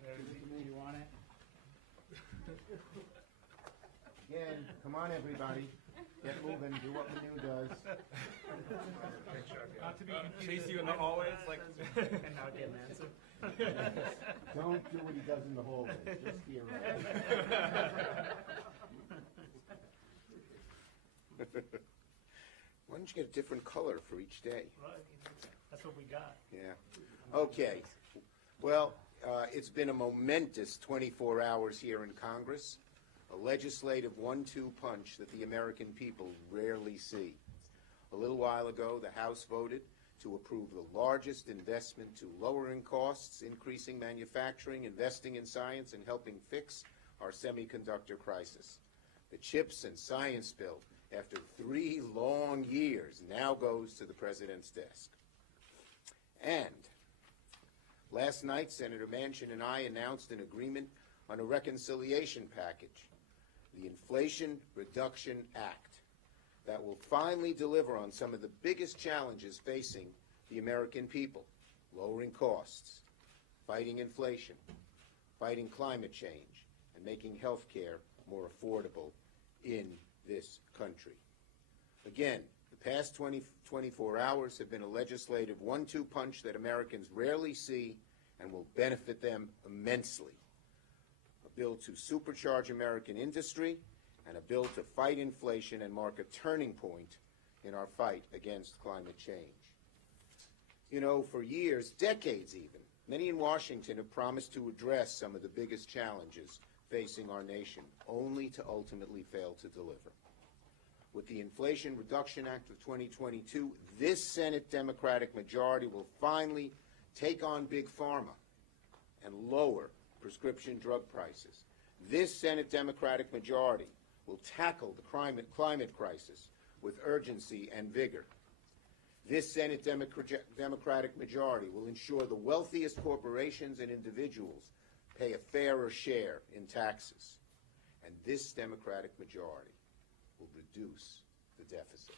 You want it? Again, come on, everybody. Get moving. Do what Manu does. Not to be chase you in the hallways, like, And not get an answer. Don't do what he does in the hallway. Just here. Why don't you get a different color for each day? Right. That's what we got. Yeah. Okay. Well, it's been a momentous 24 hours here in Congress, a legislative 1-2 punch that the American people rarely see. A little while ago, the House voted to approve the largest investment to lowering costs, increasing manufacturing, investing in science, and helping fix our semiconductor crisis. The CHIPS and Science Bill, after 3 long years, now goes to the President's desk. And last night, Senator Manchin and I announced an agreement on a reconciliation package, the Inflation Reduction Act, that will finally deliver on some of the biggest challenges facing the American people: lowering costs, fighting inflation, fighting climate change, and making health care more affordable in this country. Again, the past 24 hours have been a legislative 1-2 punch that Americans rarely see and will benefit them immensely. A bill to supercharge American industry, and a bill to fight inflation and mark a turning point in our fight against climate change. You know, for years, decades even, many in Washington have promised to address some of the biggest challenges facing our nation, only to ultimately fail to deliver. With the Inflation Reduction Act of 2022, this Senate Democratic majority will finally take on Big Pharma and lower prescription drug prices. This Senate Democratic majority will tackle the climate crisis with urgency and vigor. This Senate Democratic majority will ensure the wealthiest corporations and individuals pay a fairer share in taxes. And this Democratic majority will reduce the deficit.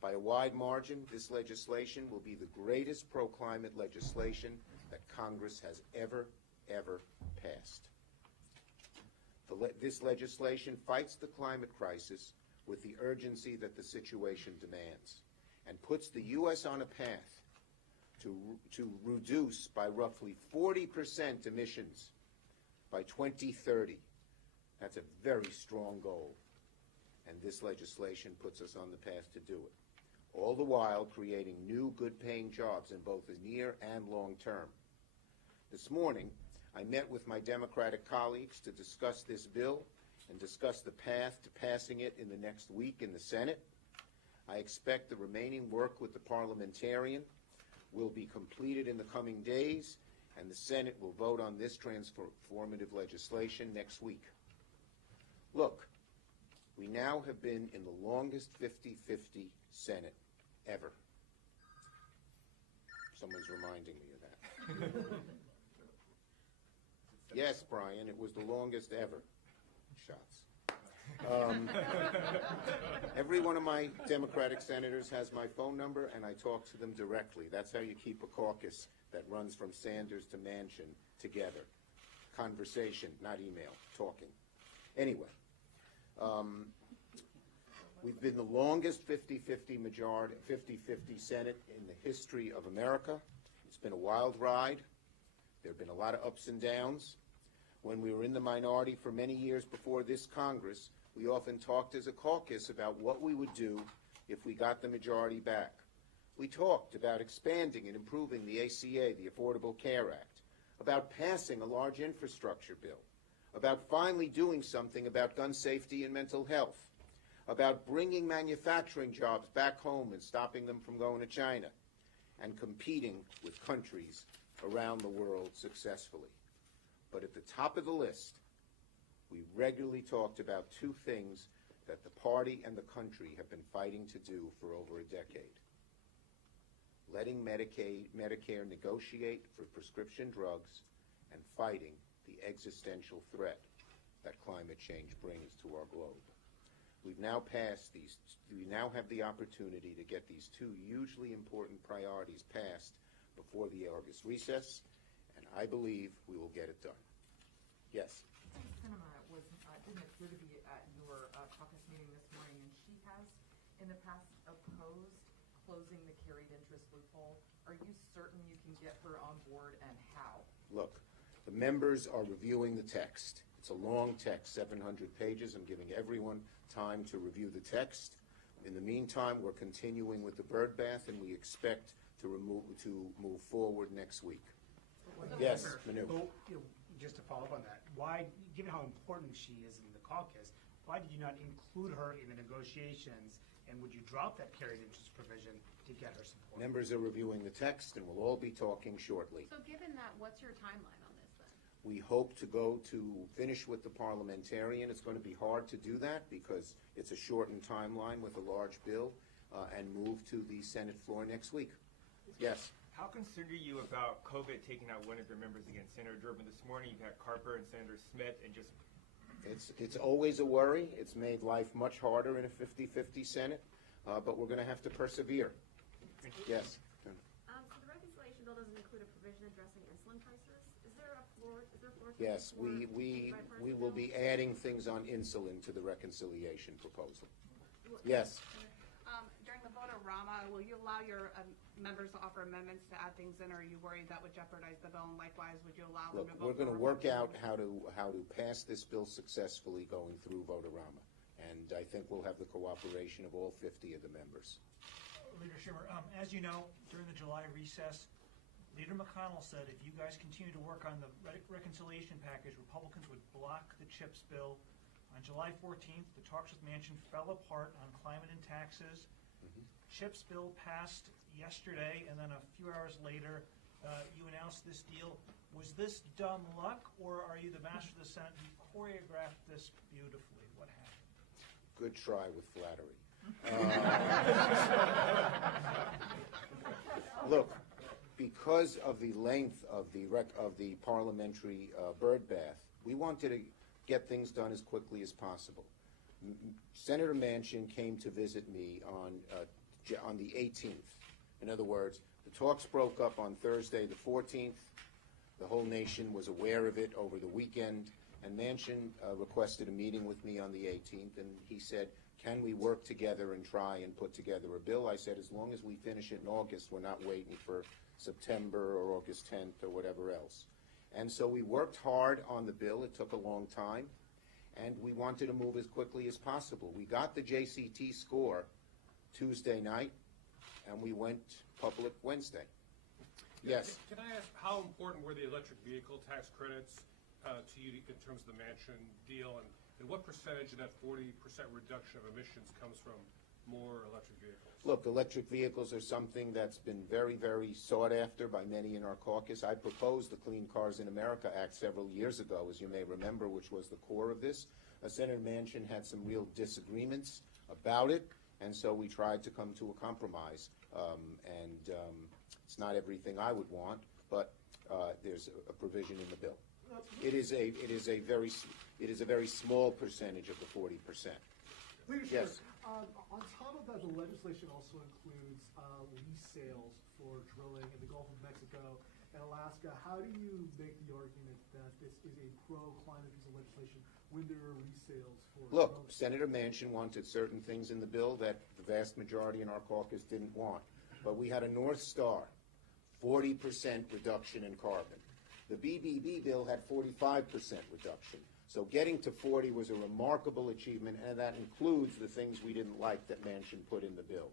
By a wide margin, this legislation will be the greatest pro-climate legislation that Congress has ever passed. This legislation fights the climate crisis with the urgency that the situation demands and puts the U.S. on a path to reduce by roughly 40% emissions by 2030. That's a very strong goal, and this legislation puts us on the path to do it, all the while creating new good-paying jobs in both the near and long term. This morning, I met with my Democratic colleagues to discuss this bill and discuss the path to passing it in the next week in the Senate. I expect the remaining work with the parliamentarian will be completed in the coming days, and the Senate will vote on this transformative legislation next week. Look, we now have been in the longest 50-50 Senate ever. Someone's reminding me of that. Yes, Brian, it was the longest ever. Shots. Every one of my Democratic senators has my phone number, and I talk to them directly. That's how you keep a caucus that runs from Sanders to Manchin together. Conversation, not email, talking. Anyway, we've been the longest 50-50 majority, 50-50 Senate in the history of America. It's been a wild ride. There have been a lot of ups and downs. When we were in the minority for many years before this Congress, we often talked as a caucus about what we would do if we got the majority back. We talked about expanding and improving the ACA, the Affordable Care Act, about passing a large infrastructure bill, about finally doing something about gun safety and mental health, about bringing manufacturing jobs back home and stopping them from going to China, and competing with countries around the world successfully. But at the top of the list, we regularly talked about two things that the party and the country have been fighting to do for over a decade: letting Medicare negotiate for prescription drugs, and fighting the existential threat that climate change brings to our globe. We now have the opportunity to get these two hugely important priorities passed before the August recess, and I believe we will get it done. Yes? Cinema didn't appear to be at your caucus meeting this morning, and she has in the past opposed closing the carried interest loophole. Are you certain you can get her on board, and how? Look, the members are reviewing the text. It's a long text, 700 pages. I'm giving everyone time to review the text. In the meantime, we're continuing with the bird bath, and we expect to move forward next week. Yes, Manu. Well, just to follow up on that, why, given how important she is in the caucus, why did you not include her in the negotiations, and would you drop that carried interest provision to get her support? Members are reviewing the text, and we'll all be talking shortly. So given that, what's your timeline on this then? We hope to finish with the parliamentarian. It's going to be hard to do that because it's a shortened timeline with a large bill, and move to the Senate floor next week. Yes? How concerned are you about COVID taking out one of your members again? Senator Durbin this morning, you've had Carper and Senator Smith, and just... It's always a worry. It's made life much harder in a 50-50 Senate, but we're going to have to persevere. Yes? So the reconciliation bill doesn't include a provision addressing insulin prices. Is there a floor? Yes, we will be adding things on insulin to the reconciliation proposal. Yes? During the vote-a-rama, will you allow your members to offer amendments to add things in, or are you worried that would jeopardize the bill? And likewise, would you allow them Look, to vote? we're going to work out how to pass this bill successfully going through vote-a-rama. And I think we'll have the cooperation of all 50 of the members. Leader Schumer, as you know, during the July recess, Leader McConnell said if you guys continue to work on the reconciliation package, Republicans would block the CHIPS bill. On July 14th, the talks with Manchin fell apart on climate and taxes. CHIPS bill passed yesterday, and then a few hours later, you announced this deal. Was this dumb luck, or are you the master of the Senate who choreographed this beautifully? What happened? Good try with flattery. Look, because of the length of the parliamentary bird bath, we wanted to get things done as quickly as possible. Senator Manchin came to visit me on the 18th. In other words, the talks broke up on Thursday the 14th. The whole nation was aware of it over the weekend, and Manchin requested a meeting with me on the 18th, and he said, can we work together and try and put together a bill? I said, as long as we finish it in August, we're not waiting for September or August 10th or whatever else. And so we worked hard on the bill. It took a long time, and we wanted to move as quickly as possible. We got the JCT score Tuesday night, and we went public Wednesday. Yes? Can I ask, how important were the electric vehicle tax credits to you in terms of the Manchin deal, and what percentage of that 40% reduction of emissions comes from more electric vehicles? Look, electric vehicles are something that's been very, very sought after by many in our caucus. I proposed the Clean Cars in America Act several years ago, as you may remember, which was the core of this. Senator Manchin had some real disagreements about it, and so we tried to come to a compromise. It's not everything I would want, but there's a provision in the bill. It is a very small percentage of the 40%. Leader Yes. Schumer, on top of that, the legislation also includes lease sales for drilling in the Gulf of Mexico and Alaska. How do you make the argument that this is a pro-climate piece of legislation when there are resales for Look, drilling? Senator Manchin wanted certain things in the bill that the vast majority in our caucus didn't want. But we had a North Star, 40% reduction in carbon. The BBB bill had 45% reduction. So getting to 40 was a remarkable achievement, and that includes the things we didn't like that Manchin put in the bill.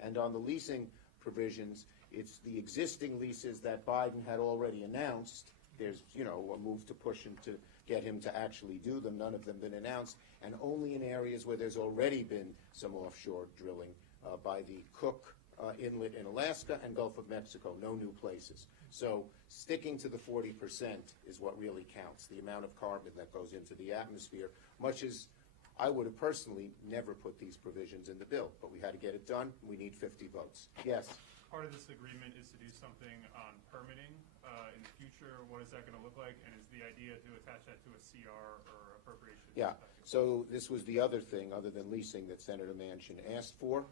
And on the leasing provisions, it's the existing leases that Biden had already announced. There's, a move to push him to get him to actually do them. None of them been announced, and only in areas where there's already been some offshore drilling by the Cook Inlet in Alaska and Gulf of Mexico, no new places. So sticking to the 40% is what really counts, the amount of carbon that goes into the atmosphere, much as I would have personally never put these provisions in the bill, but we had to get it done. We need 50 votes. Yes? Part of this agreement is to do something on permitting in the future. What is that going to look like? And is the idea to attach that to a CR or appropriation? Yeah. So this was the other thing, other than leasing, that Senator Manchin asked for.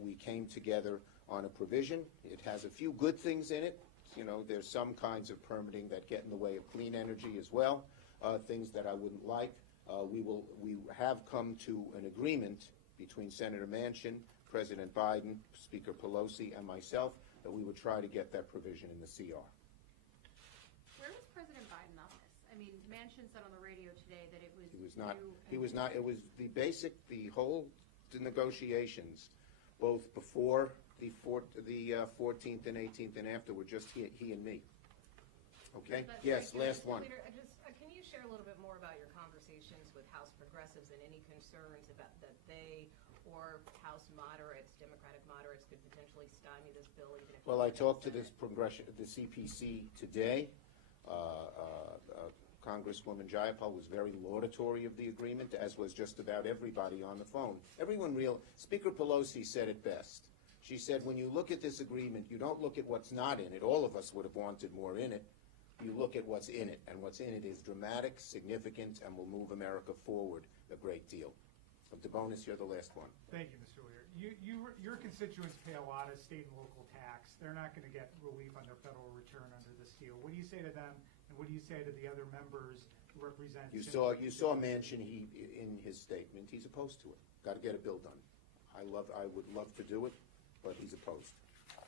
We came together on a provision. It has a few good things in it, you know, there's some kinds of permitting that get in the way of clean energy as well, things that I wouldn't like. We have come to an agreement between Senator Manchin, President Biden, Speaker Pelosi, and myself that we would try to get that provision in the CR. Where was President Biden on this? I mean, Manchin said on the radio today that it was. He was not. you He and- was not. It was the whole negotiations, both before the 14th and 18th and after, were just he and me. Okay. That's Yes. right. Last one. Leader, can you share a little bit more about your conversations with House progressives and any concerns about that they or House moderates, Democratic moderates, could potentially stymie this bill even if? Well, I talked to the this progression, the CPC today. Congresswoman Jayapal was very laudatory of the agreement, as was just about everybody on the phone. Speaker Pelosi said it best. She said, when you look at this agreement, you don't look at what's not in it. All of us would have wanted more in it. You look at what's in it, and what's in it is dramatic, significant, and will move America forward a great deal. DeBonis, you're the last one. Thank you, Mr. Leader. Your constituents pay a lot of state and local tax. They're not going to get relief on their federal return under this deal. What do you say to them, and what do you say to the other members who represent? You saw Manchin. In his statement, he's opposed to it. Got to get a bill done. I would love to do it, but he's opposed.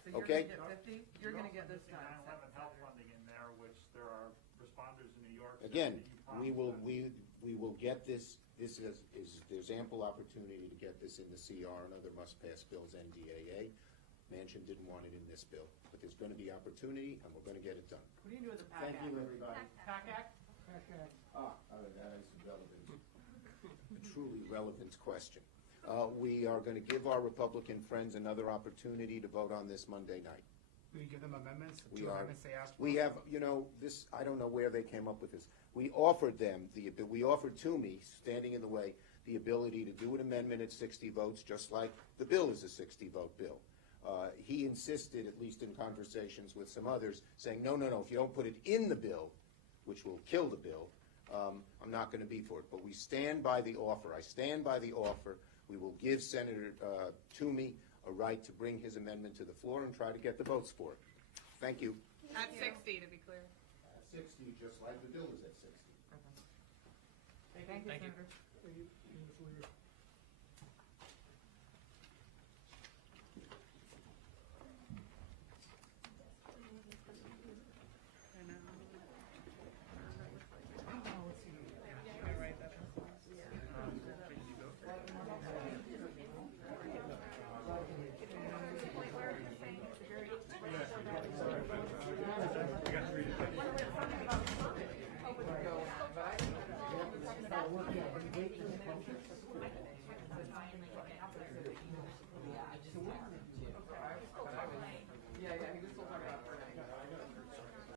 So you're Okay. gonna get 50, you're gonna get this done. 9/11 health funding in there, which there are responders in New York. Again, that we you will promised we will get this. There's ample opportunity to get this in the CR and other must-pass bills, NDAA. Manchin didn't want it in this bill, but there's going to be opportunity, and we're going to get it done. What do you do with the PAC Act? Thank you, everybody. PAC Act? Okay. That is relevant, a truly relevant question. We are going to give our Republican friends another opportunity to vote on this Monday night. Will you give them amendments? We Two are. amendments they asked for? We have, this, I don't know where they came up with this. We offered them, we offered Toomey, standing in the way, the ability to do an amendment at 60 votes, just like the bill is a 60-vote bill. He insisted, at least in conversations with some others, saying, no, if you don't put it in the bill, which will kill the bill, I'm not going to be for it. But we stand by the offer. I stand by the offer. We will give Senator Toomey a right to bring his amendment to the floor and try to get the votes for it. Thank you. At 60, to be clear. At 60, just like the bill is at 60. Thank you, Senator. Thank you, Mr. Leader.